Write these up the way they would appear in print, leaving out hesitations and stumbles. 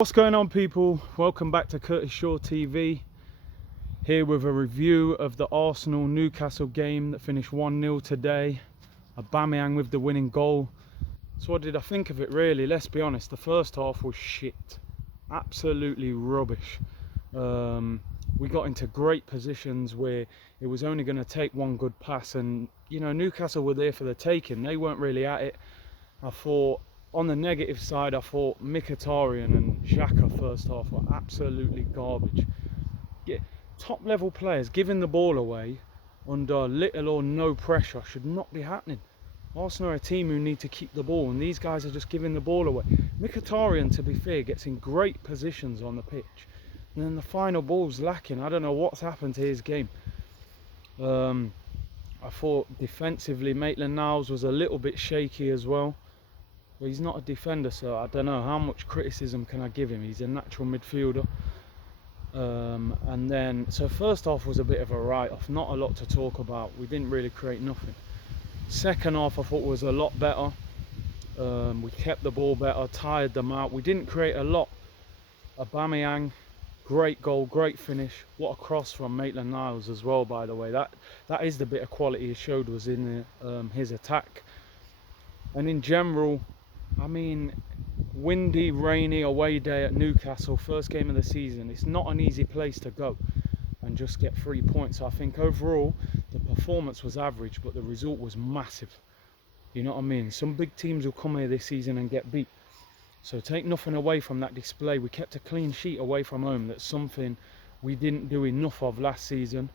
What's going on, people? Welcome back to Curtis Shaw TV, here with a review of the Arsenal-Newcastle game that finished 1-0 today. Aubameyang with the winning goal. So what did I think of it, really? Let's be honest, the first half was shit. Absolutely rubbish. We got into great positions where it was only going to take one good pass, and you know, Newcastle were there for the taking. They weren't really at it. I thought, on the negative side, I thought Mkhitaryan and Xhaka first half were absolutely garbage. Yeah, top level players giving the ball away under little or no pressure should not be happening. Arsenal are a team who need to keep the ball, and these guys are just giving the ball away. Mkhitaryan, to be fair, gets in great positions on the pitch, and then the final ball's lacking. I don't know what's happened to his game. I thought defensively Maitland-Niles was a little bit shaky as well. But he's not a defender, so I don't know how much criticism can I give him. He's a natural midfielder. And then, so first half was a bit of a write-off. Not a lot to talk about. We didn't really create nothing. Second half I thought was a lot better. We kept the ball better, tired them out. We didn't create a lot. Aubameyang, great goal, great finish. What a cross from Maitland-Niles as well, by the way. That is the bit of quality he showed, was in his attack. And in general, I mean, windy, rainy away day at Newcastle, first game of the season. It's not an easy place to go and just get 3 points. So I think overall the performance was average, but the result was massive. You know what I mean? Some big teams will come here this season and get beat. So take nothing away from that display. We kept a clean sheet away from home. That's something we didn't do enough of last season.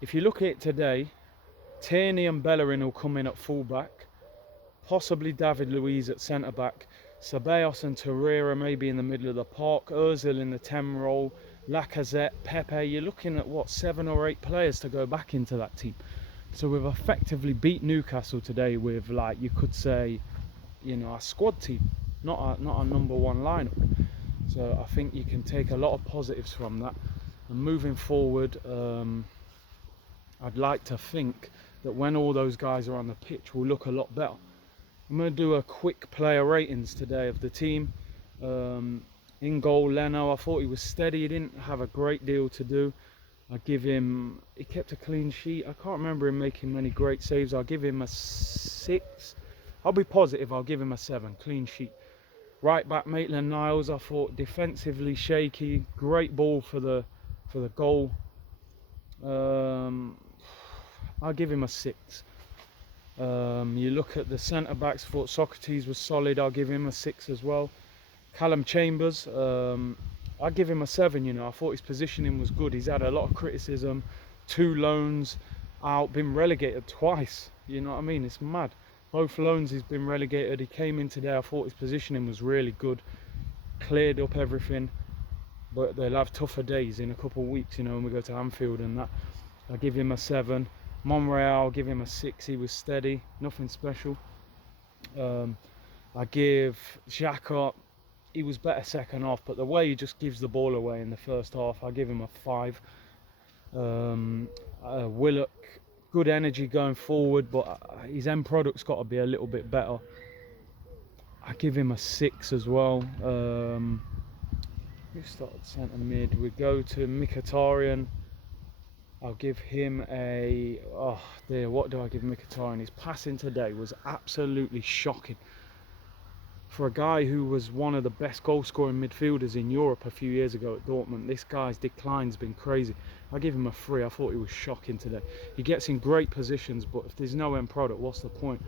If you look at it today, Tierney and Bellerin will come in at full-back. Possibly David Luiz at centre-back, Ceballos and Torreira maybe in the middle of the park, Ozil in the 10 role, Lacazette, Pepe. You're looking at, what, 7 or 8 players to go back into that team. So we've effectively beat Newcastle today with, like, you could say, you know, a squad team, not a number one lineup. So I think you can take a lot of positives from that. And moving forward, I'd like to think that when all those guys are on the pitch, we'll look a lot better. I'm going to do a quick player ratings today of the team. In goal, Leno, I thought he was steady. He didn't have a great deal to do. I give him, he kept a clean sheet. I can't remember him making many great saves. I'll give him a 6. I'll be positive, I'll give him a 7, clean sheet. Right back, Maitland-Niles, I thought defensively shaky. Great ball for the goal. I'll give him a 6. You look at the centre backs, I thought Socrates was solid. I'll give him a 6 as well. Callum Chambers, I'll give him a 7. You know, I thought his positioning was good. He's had a lot of criticism, 2 loans out, been relegated twice. You know what I mean? It's mad. Both loans he's been relegated. He came in today, I thought his positioning was really good, cleared up everything. But they'll have tougher days in a couple of weeks, you know, when we go to Anfield and that. I'll give him a 7. Monreal, I'll give him a 6. He was steady, nothing special. I give Xhaka, he was better second half, but the way he just gives the ball away in the first half, I give him a 5. Willock, good energy going forward, but his end product's got to be a little bit better. I give him a 6 as well. Who started centre mid? We go to Mkhitaryan. I'll give him a, oh dear, what do I give Mkhitaryan? His passing today was absolutely shocking. For a guy who was one of the best goal-scoring midfielders in Europe a few years ago at Dortmund, this guy's decline's been crazy. I'll give him a 3. I thought he was shocking today. He gets in great positions, but if there's no end product, what's the point?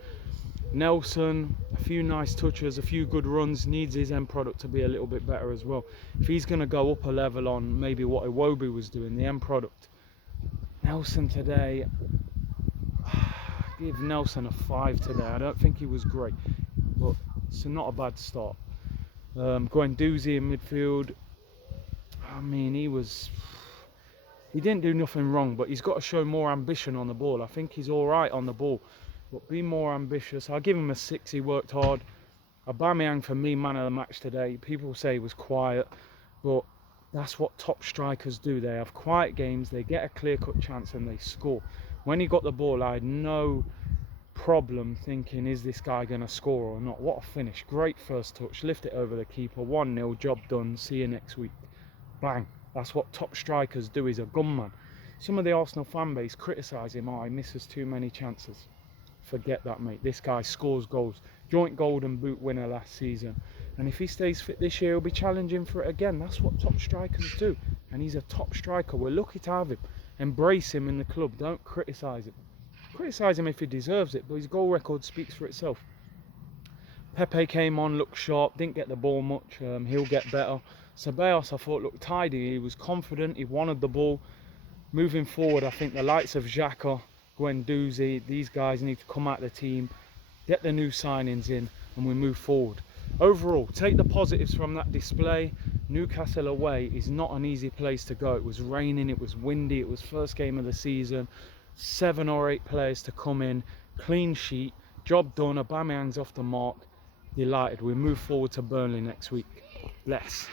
Nelson, a few nice touches, a few good runs, needs his end product to be a little bit better as well. If he's going to go up a level on maybe what Iwobi was doing, the end product. Nelson today, give Nelson a 5 today. I don't think he was great, but it's not a bad start. Guendouzi in midfield, I mean, he didn't do nothing wrong, but he's got to show more ambition on the ball. I think he's all right on the ball, but be more ambitious. I'll give him a 6. He worked hard. Aubameyang, for me, man of the match today. People say he was quiet, but that's what top strikers do. They have quiet games, they get a clear-cut chance and they score. When he got the ball, I had no problem thinking, is this guy going to score or not? What a finish. Great first touch. Lift it over the keeper. 1-0. Job done. See you next week. Bang. That's what top strikers do. He's a gunman. Some of the Arsenal fan base criticise him. Oh, he misses too many chances. Forget that, mate. This guy scores goals. Joint Golden Boot winner last season. And if he stays fit this year, he'll be challenging for it again. That's what top strikers do. And he's a top striker. We're lucky to have him. Embrace him in the club. Don't criticise him. Criticise him if he deserves it, but his goal record speaks for itself. Pepe came on, looked sharp, didn't get the ball much. He'll get better. Ceballos, I thought, looked tidy. He was confident. He wanted the ball. Moving forward, I think the likes of Xhaka, Guendouzi, these guys need to come out of the team, get the new signings in, and we move forward. Overall, take the positives from that display. Newcastle away is not an easy place to go. It was raining, it was windy, it was first game of the season. 7 or 8 players to come in, clean sheet, job done. Aubameyang's off the mark. Delighted. We move forward to Burnley next week. Bless.